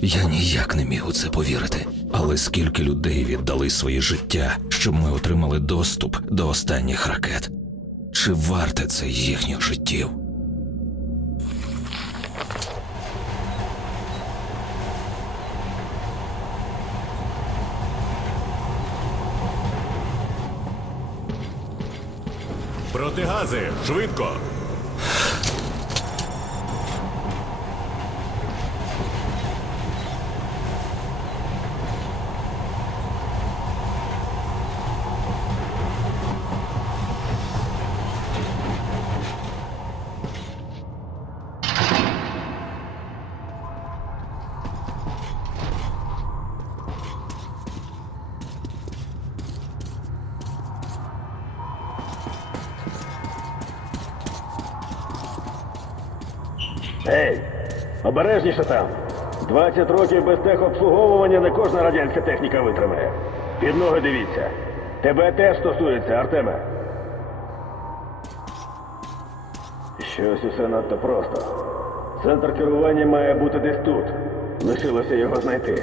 Я ніяк не міг у це повірити. Але скільки людей віддали своє життя, щоб ми отримали доступ до останніх ракет? Чи варте це їхніх життів? Протигази, швидко! Ей, обережніше там. 20 років без техобслуговування не кожна радянська техніка витримає. Під ноги дивіться. Тебе теж стосується, Артеме. Щось усе надто просто. Центр керування має бути десь тут. Лишилося його знайти.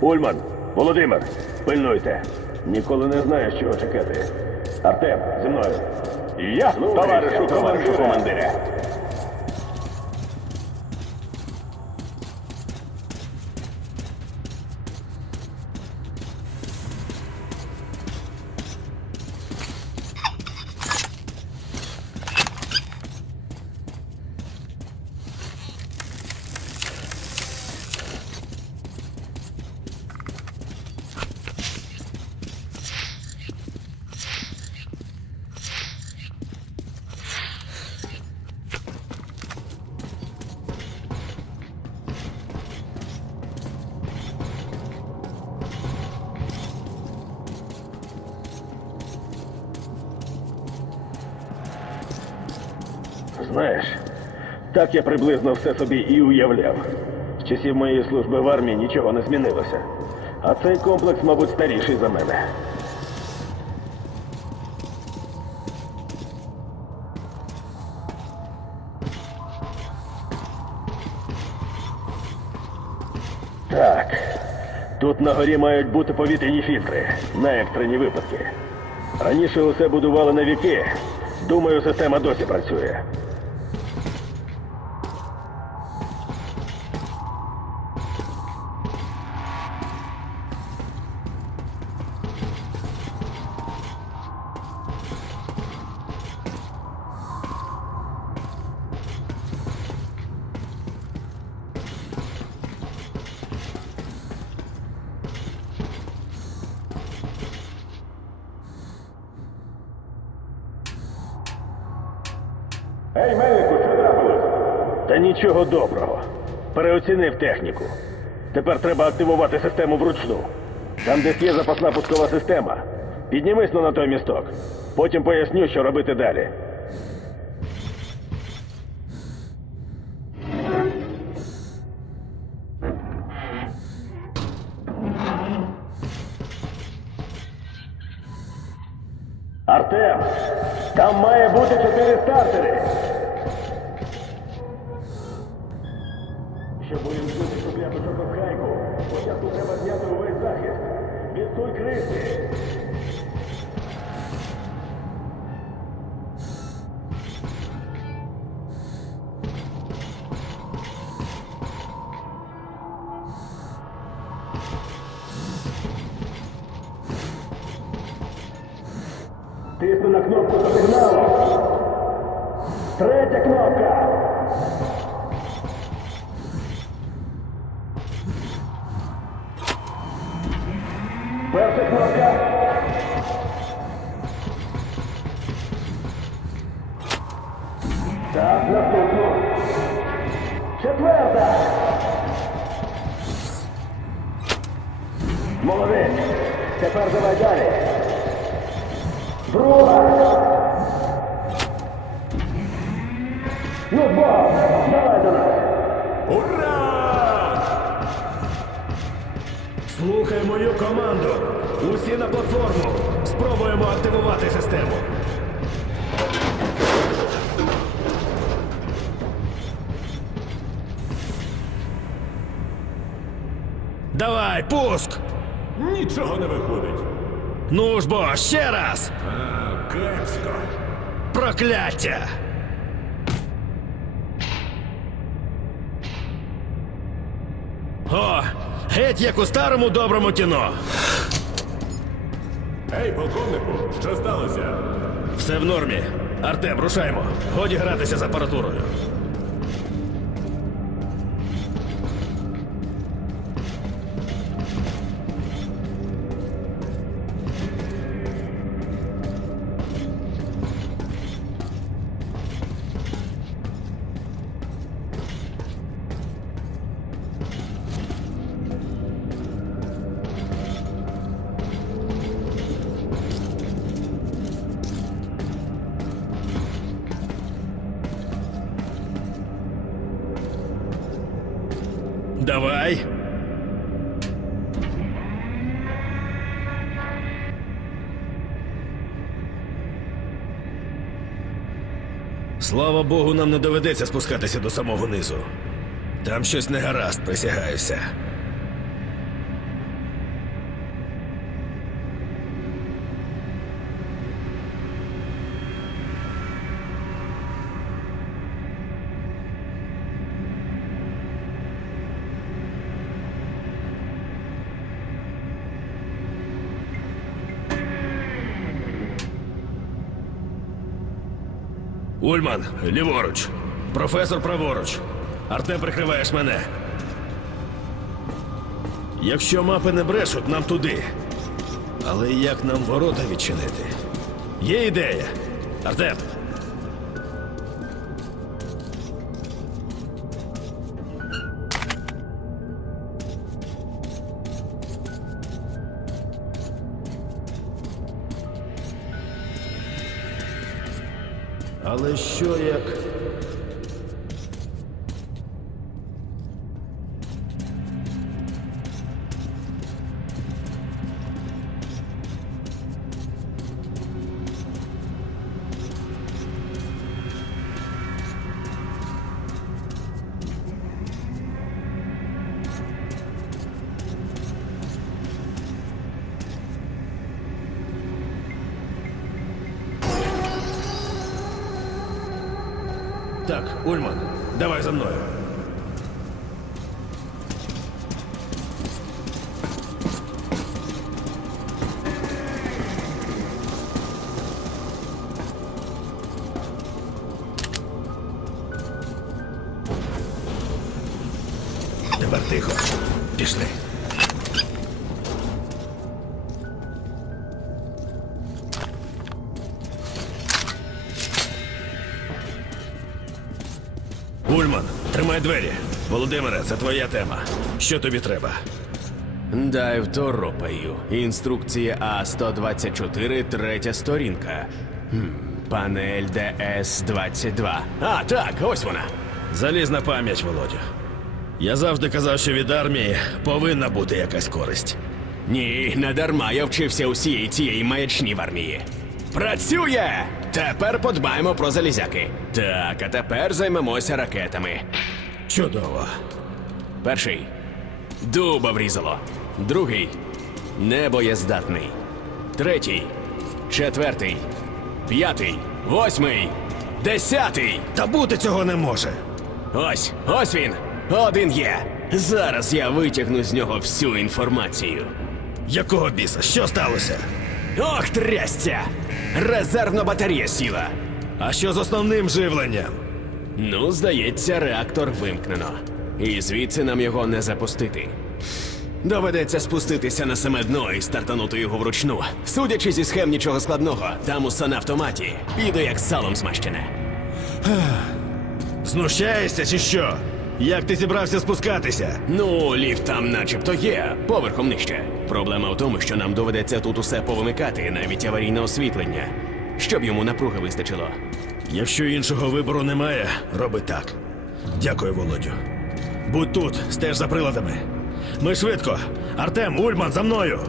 Ульман, Володимир, пильнуйте. Ніколи не знаєш, чого чекати. Артем, зі мною. Я, товаришу товаришу командире. Знаєш, так я приблизно все собі і уявляв. З часів моєї служби в армії нічого не змінилося. А цей комплекс, мабуть, старіший за мене. Так. Тут на горі мають бути повітряні фільтри на екстрені випадки. Раніше усе будували на віки. Думаю, система досі працює. Нічого доброго. Переоцінив техніку. Тепер треба активувати систему вручну. Там десь є запасна пускова система. Піднімись на той місток. Потім поясню, що робити далі. Артем, там має бути чотири стартери. Щоб увімкнути шупляту чокохайку, спочатку треба зняти увесь захист. Відсуй криси. Тисни на кнопку до сигналу. Третя кнопка. Молодець. Тепер давай далі. Друга. Ну, Бог, давай до нас. Ура! Слухай мою команду. Усі на платформу. Спробуємо активувати систему. Давай, пуск! Нічого не виходить. Ну ж бо, ще раз! А, кепсько. Прокляття! О, геть як у старому доброму кіно. Ей, полковнику, що сталося? Все в нормі. Артем, рушаймо. Годі гратися з апаратурою. Давай. Слава Богу, нам не доведеться спускатися до самого низу. Там щось не гаразд, присягаюся. Ульман, ліворуч. Професор праворуч. Артем прикриваєш мене. Якщо мапи не брешуть, нам туди. Але як нам ворота відчинити? Є ідея. Артем. Але що як. Так, Ульман, давай за мною. Тримай двері. Володимире, це твоя тема. Що тобі треба? Дай второпаю. Інструкція А124, третя сторінка. Хм, панель ДС-22. А, так, ось вона. Залізна пам'ять, Володю. Я завжди казав, що від армії повинна бути якась користь. Ні, не дарма я вчився усієї цієї маячні в армії. Працює! Тепер подбаємо про залізяки. Так, а тепер займемося ракетами. Чудово. Перший дуба врізало. Другий небоєздатний. Третій. Четвертий. П'ятий. Восьмий. Десятий. Та бути цього не може. Ось, ось він. Один є. Зараз я витягну з нього всю інформацію. Якого біса? Що сталося? Ох, трясця! Резервна батарея сіла. А що з основним живленням? Ну, здається, реактор вимкнено. І звідси нам його не запустити. Доведеться спуститися на саме дно і стартанути його вручну. Судячи зі схем нічого складного, там усе на автоматі. Піде як салом змащене. Знущаєшся чи що? Як ти зібрався спускатися? Ну, ліфт там начебто є, поверхом нижче. Проблема в тому, що нам доведеться тут усе повимикати, навіть аварійне освітлення, щоб йому напруги вистачило. Якщо іншого вибору немає, роби так. Дякую, Володю. Будь тут, стеж за приладами. Ми швидко. Артем, Ульман, за мною.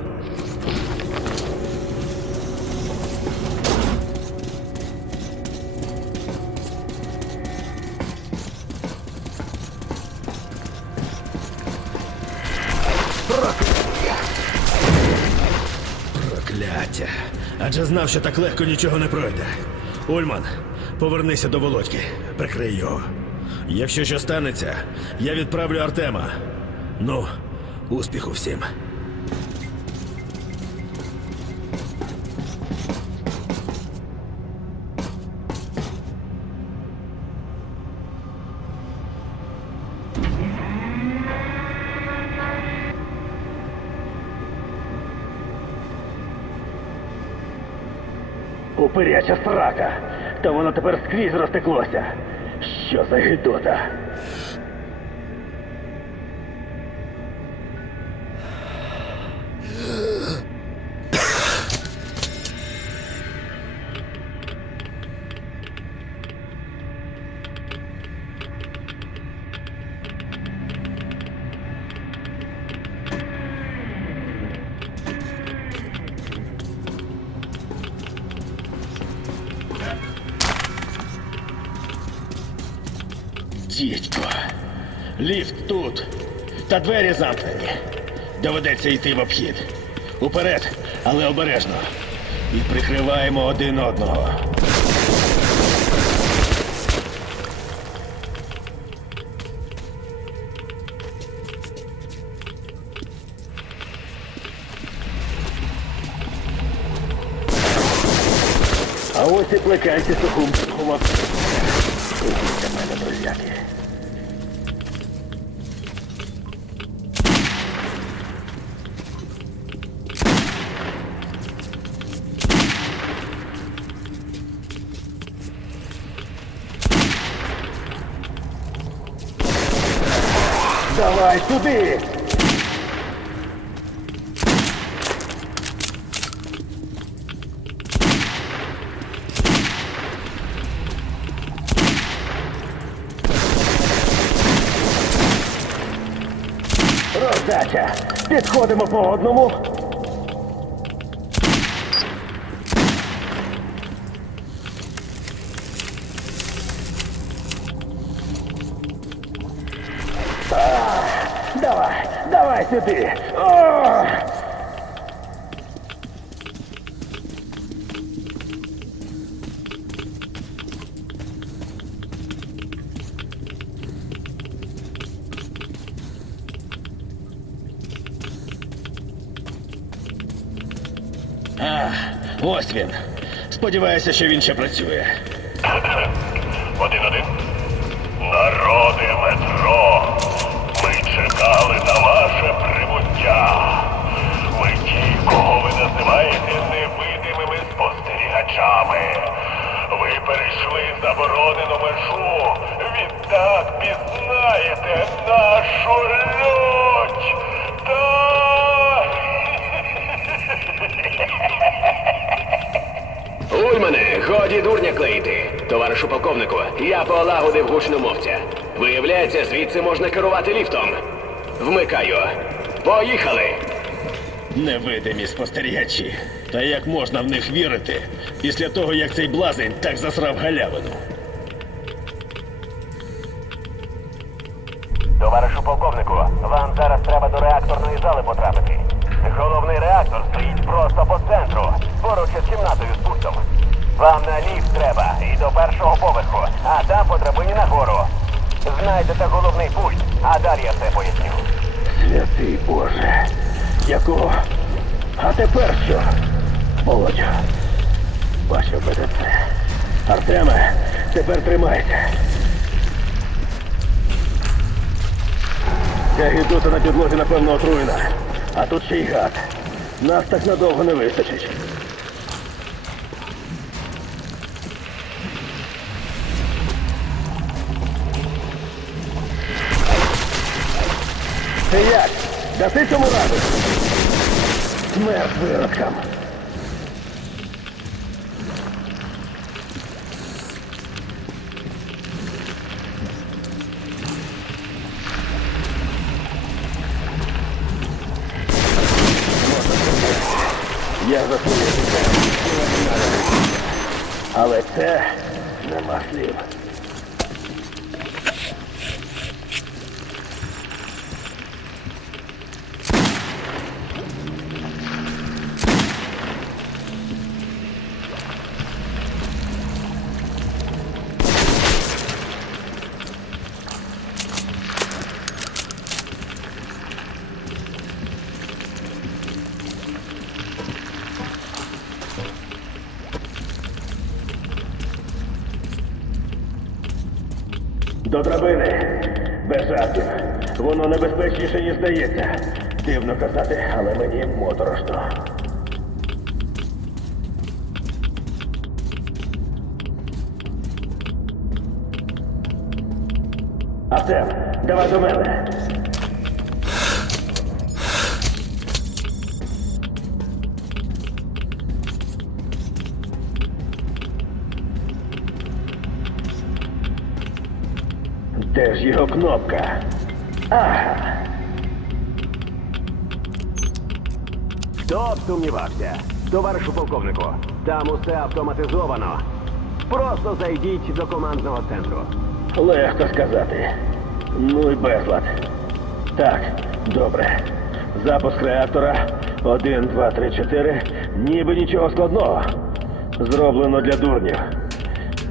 Адже знав, що так легко нічого не пройде. Ульман, повернися до Володьки, прикрий його. Якщо що станеться, я відправлю Артема. Ну, успіху всім. Упиряча срака. Та воно тепер скрізь розтеклося. Що за гидота? Дідько. Ліфт тут. Та двері замкнені. Доведеться йти в обхід. Уперед, але обережно. І прикриваємо один одного. А ось і сухум сховав. Давай сюди! Підходимо по одному. А, Давай, давай сюди. О! Ось він. Сподіваюся, що він ще працює. Один-один. Гучномовця. Виявляється, звідси можна керувати ліфтом. Вмикаю. Поїхали! Невидимі спостерігачі. Та як можна в них вірити після того, як цей блазень так засрав галявину? Товаришу полковнику, вам зараз треба до реакторної зали потрапити. Головний реактор стоїть просто по центру, поруч із кімнатою з пультом. Вам на ліфт треба і до першого поверху, а там по драбині нагору. Знайдете головний пульт, а далі я все поясню. Святий Боже. Якого? А тепер що? Володя. Бачив би це. Артеме, тепер тримайся. Ця гідота на підлозі, напевно, отруєна. А тут ще й гад. Нас так надовго не вистачить. Ти як? Даси цьому раду? Смерть виродкам. До драбини. Без жартів. Воно небезпечніше, ніж здається. Дивно казати, але мені моторошно. Артем, давай до мене. Де ж його кнопка? Ага. Хто б сумнівався? Товаришу полковнику, там усе автоматизовано. Просто зайдіть до командного центру. Легко сказати. Ну і безлад. Так, добре. Запуск реактора. Один, два, три, чотири. Ніби нічого складного. Зроблено для дурнів.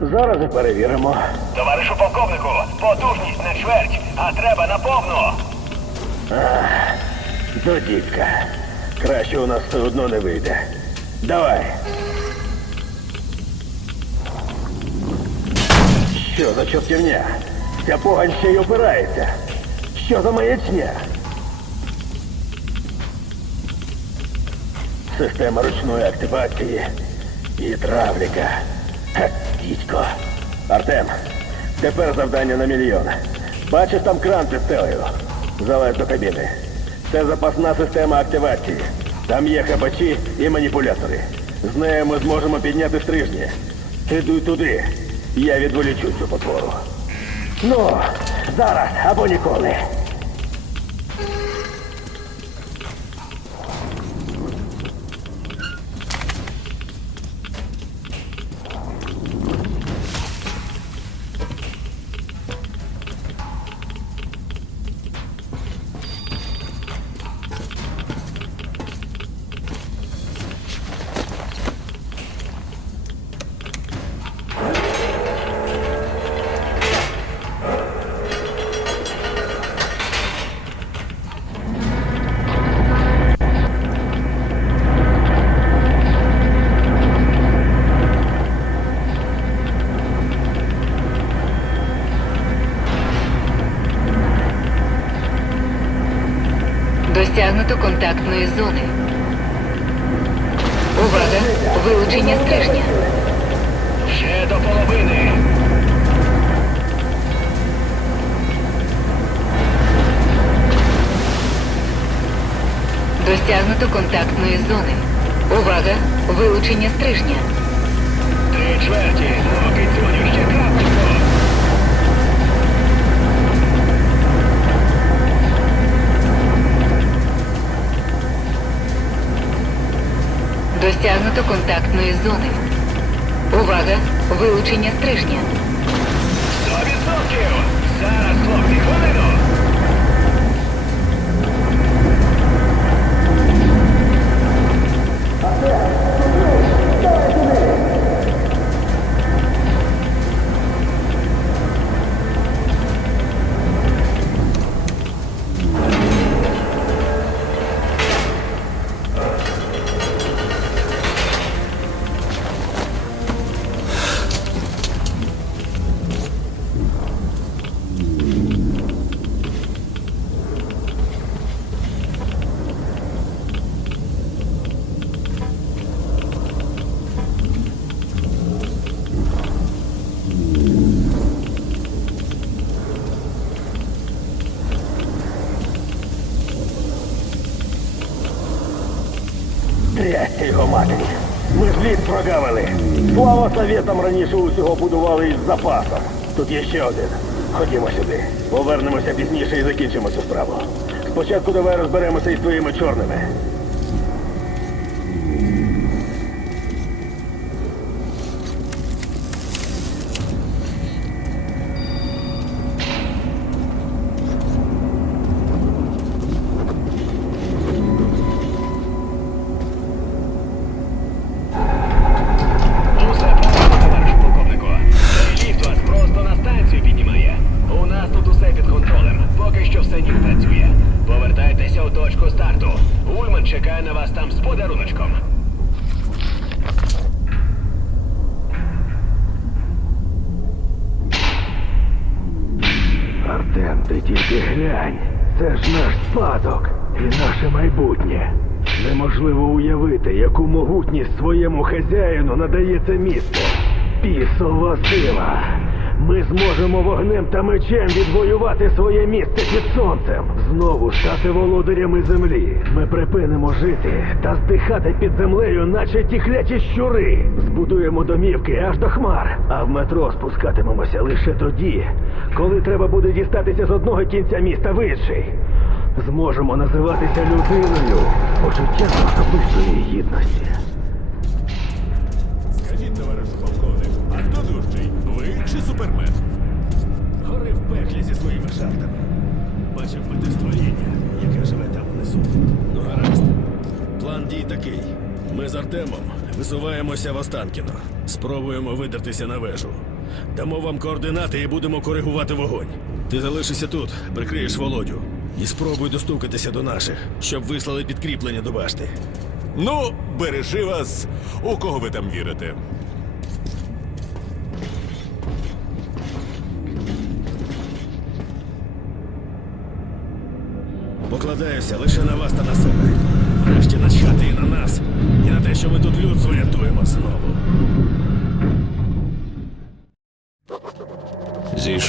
Зараз і перевіримо. Товаришу полковнику, потужність на чверть, а треба на повну. До дідька. Краще у нас все одно не вийде. Давай. Що за чортівня? Ця погань ще й опирається. Що за маячня? Система ручної активації і травліка. Дідько. Артем, тепер завдання на мільйон. Бачиш там кран під стелею? Залазь до кабіни. Це запасна система активації. Там є хабачі і маніпулятори. З нею ми зможемо підняти стрижні. Ти туди. Я відволічу цю потвору. Ну, зараз або ніколи. Контактної зони. Увага! Вилучення стрижня. Ще до половини. Досягнуто контактної зони. Увага! Вилучення стрижня. Три чверті, Досягнуто контактної зони. Увага! Вилучення стрижня. Сто відсотків. Зараз, хлопці, хвилину. Трясся прогавили. Слава совєтам раніше усього будували із запасом. Тут є ще один. Ходімо сюди. Повернемося пізніше і закінчимо цю справу. Спочатку давай розберемося із твоїми чорними. Усе правильно, товаришу полковнику. Цей ліфт вас просто на станцію піднімає. У нас тут усе під контролем. Поки що все ніг працює. Повертайтеся у точку старту. Ульман чекає на вас там з подаруночком. глянь, це ж наш спадок і наше майбутнє. Неможливо уявити, яку могутність своєму хазяїну надає це місце. Пісова сила. Ми зможемо вогнем та мечем відвоювати своє місце під сонцем, знову стати володарями землі. Ми припинимо жити та здихати під землею, наче ті кляті щури. Збудуємо домівки аж до хмар, а в метро спускатимемося лише тоді, коли треба буде дістатися з одного кінця міста в інший. Зможемо називатися людиною почуттям особистої гідності. Скажіть, товаришу полковник, а хто дужчий? Ви чи супермен? Гори в пеклі зі своїми жартами. Бачив би створіння, яке живе там внизу. Ну гаразд. План дій такий. Ми з Артемом висуваємося в Останкіно. Спробуємо видертися на вежу. Дамо вам координати і будемо коригувати вогонь. Ти залишишся тут, прикриєш Володю. І спробуй достукатися до наших, щоб вислали підкріплення до башти. Ну, бережи вас, у кого ви там вірите. Покладаюся лише на вас та на себе. Врешті начхати і на нас, і на те, що ми тут людство рятуємо знову. Зійшов